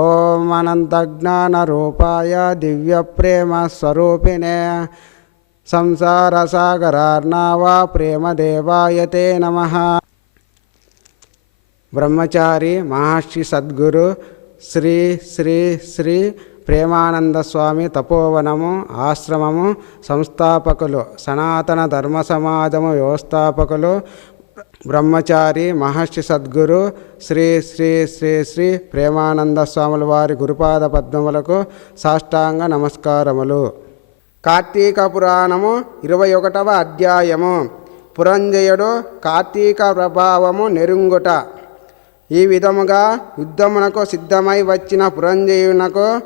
ఓం అనంతజ్ఞానరూపాయ దివ్యప్రేమస్వరూపిణే సంసారసాగరార్ణావా ప్రేమదేవాయ తే నమ బ్రహ్మచారి మహర్షి సద్గురు శ్రీ శ్రీ శ్రీ ప్రేమానంద స్వామి తపోవనము ఆశ్రమము సంస్థాపకులు సనాతన ధర్మ సమాజము వ్యవస్థాపకులు బ్రహ్మచారి మహర్షి సద్గురు శ్రీ శ్రీ శ్రీ శ్రీ ప్రేమానంద స్వాముల వారి గురుపాద పద్మములకు సాష్టాంగ నమస్కారములు. కార్తీక పురాణము ఇరవై ఒకటవ అధ్యాయము. పురంజయుడు కార్తీక ప్రభావము నెరుంగుట. ఈ విధముగా యుద్ధమునకు సిద్ధమై వచ్చిన పురంజయునకు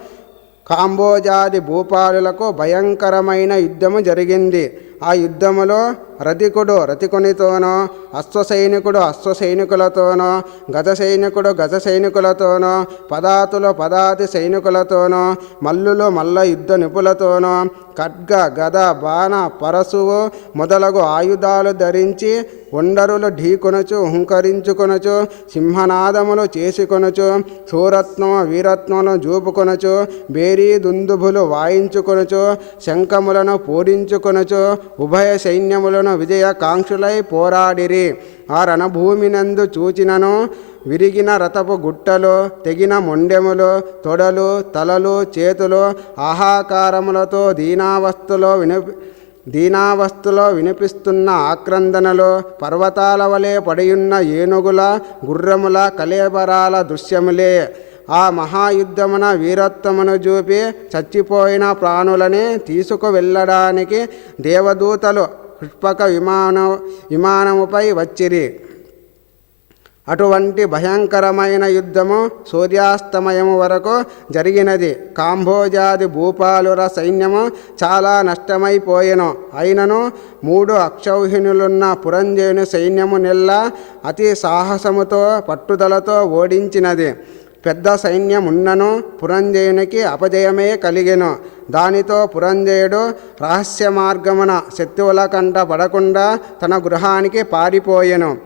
కాంబోజాది భూపాలులకు భయంకరమైన యుద్ధము జరిగింది. ఆ యుద్ధములో రతికుడు రతికునితోనో అశ్వసైనికుడు అశ్వసైనికులతోనో గజ సైనికుడు గజ సైనికులతోనో పదాతులు పదాతి సైనికులతోనో మల్లులు మల్ల యుద్ధ నిపులతోనో ఖడ్గ గద బాణ పరశువు మొదలగు ఆయుధాలు ధరించి ఉండరులు ఢీకొనుచు హుంకరించుకొనుచు సింహనాదములు చేసుకొనుచు సూరత్నము వీరత్నమును చూపుకొనుచు బేరీ దుందుభులు వాయించుకొనుచు శంఖములను పూరించుకొనుచు ఉభయ సైన్యములను విజయకాంక్షులై పోరాడిరి. ఆ రణభూమినందు చూచినను విరిగిన రథపు గుట్టలు తెగిన మొండెములు తొడలు తలలు చేతులు ఆహాకారములతో దీనావస్థలో విని దీనావస్థలో వినిపిస్తున్న ఆక్రందనలు పర్వతాల వలె పడియున్న ఏనుగుల గుర్రముల కలేబరాల దృశ్యములే. ఆ మహాయుద్ధమున వీరత్వమును చూపి చచ్చిపోయిన ప్రాణులని తీసుకువెళ్ళడానికి దేవదూతలు పుష్పక విమాన విమానముపై వచ్చిరి. అటువంటి భయంకరమైన యుద్ధము సూర్యాస్తమయము వరకు జరిగినది. కాంభోజాది భూపాలుర సైన్యము చాలా నష్టమైపోయెను. అయినను మూడు అక్షౌహిణులున్న పురంజయుని సైన్యము నెల్ల అతి సాహసముతో పట్టుదలతో ఓడించినది. పెద్ద సైన్యమున్నను పురంజయునికి అపజయమే కలిగెను. దానితో పురంజయుడు రహస్య మార్గమున శత్రువుల కంట పడకుండా తన గృహానికి పారిపోయెను.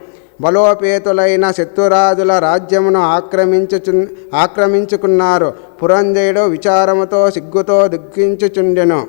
బలోపేతులైన శత్రురాజుల రాజ్యమును ఆక్రమించుచు ఆక్రమించుకున్నారు. పురంజయుడు విచారముతో సిగ్గుతో దుఃఖించుచుండెను.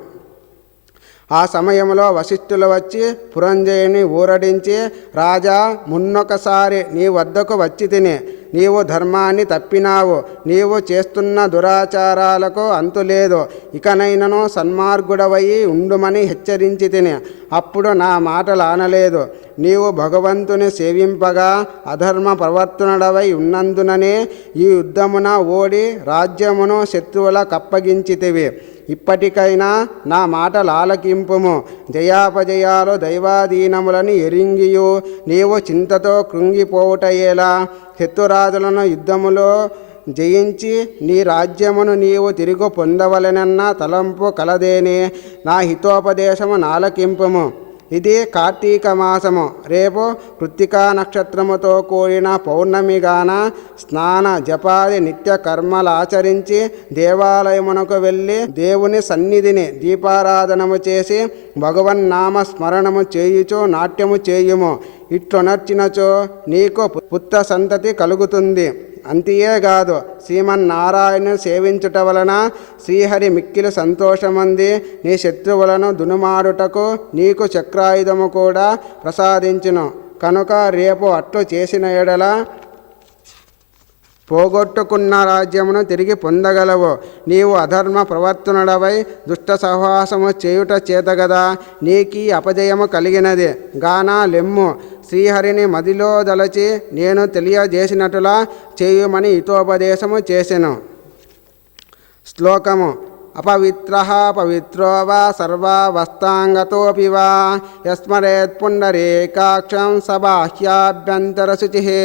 ఆ సమయంలో వశిష్ఠులు వచ్చి పురంజయుని ఊరడించి రాజా మున్నొకసారి నీ వద్దకు వచ్చి తిని. నీవు ధర్మాన్ని తప్పినావు. నీవు చేస్తున్న దురాచారాలకు అంతులేదు ఇకనైనను సన్మార్గుడవయి ఉండుమని హెచ్చరించి తిని. అప్పుడు నా మాటలు ఆనలేదు. నీవు భగవంతుని సేవింపగా అధర్మ ప్రవర్తనుడవై ఉన్నందుననే ఈ యుద్ధమున ఓడి రాజ్యమును శత్రువుల కప్పగించితివి. ఇప్పటికైనా నా మాటలు ఆలకింపుము. జయాపజయాలు దైవాధీనములని ఎరింగియు. నీవు చింతతో కృంగిపోవుటయేలా శత్రురాజులను యుద్ధములో జయించి నీ రాజ్యమును నీవు తిరిగి పొందవలెనన్న తలంపు కలదేని. నా హితోపదేశము నాలకింపుము ఇది కార్తీక మాసము రేపు కృత్తికా నక్షత్రముతో కూడిన పౌర్ణమిగాన స్నాన జపాది నిత్య కర్మలాచరించి దేవాలయమునకు వెళ్ళి దేవుని సన్నిధిని దీపారాధనము చేసి భగవన్నామ స్మరణము చేయుచు నాట్యము చేయుము. ఇట్లొనర్చినచో నీకు పుత్ర సంతతి కలుగుతుంది. అంతియే కాదు. శ్రీమన్నారాయణను సేవించుట వలన శ్రీహరి మిక్కిలి సంతోషమంది. నీ శత్రువులను దునుమాడుటకు నీకు చక్రాయుధము కూడా ప్రసాదించును. కనుక రేపు అట్లు చేసిన ఎడల పోగొట్టుకున్న రాజ్యమును తిరిగి పొందగలవు. నీవు అధర్మ ప్రవర్తనుడవై దుష్ట సహవాసము చేయుట చేతగదా నీకీ అపజయము కలిగినది. గానా లెమ్ము. శ్రీహరిని మదిలో దలచి నేను తెలియజేసినట్టులా చేయుమని హితోపదేశము చేసెను. శ్లోకము. అపవిత్ర పవిత్రో వా సర్వావస్థాంగతోపి వా. యస్మరేత్పుండరీకాక్షం సబాహ్యాభ్యంతరశుచి.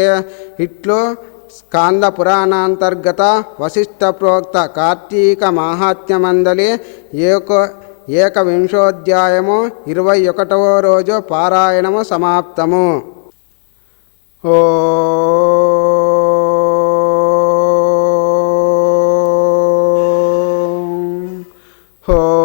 ఇట్లు స్కాందపురాణాంతర్గత వశిష్ఠప్రోక్త కార్తీక మాహాత్మ్యమందలి ఏకో ఏకవింశోధ్యాయము ఇరవై ఒకటవ రోజు పారాయణము సమాప్తము. ఓ హో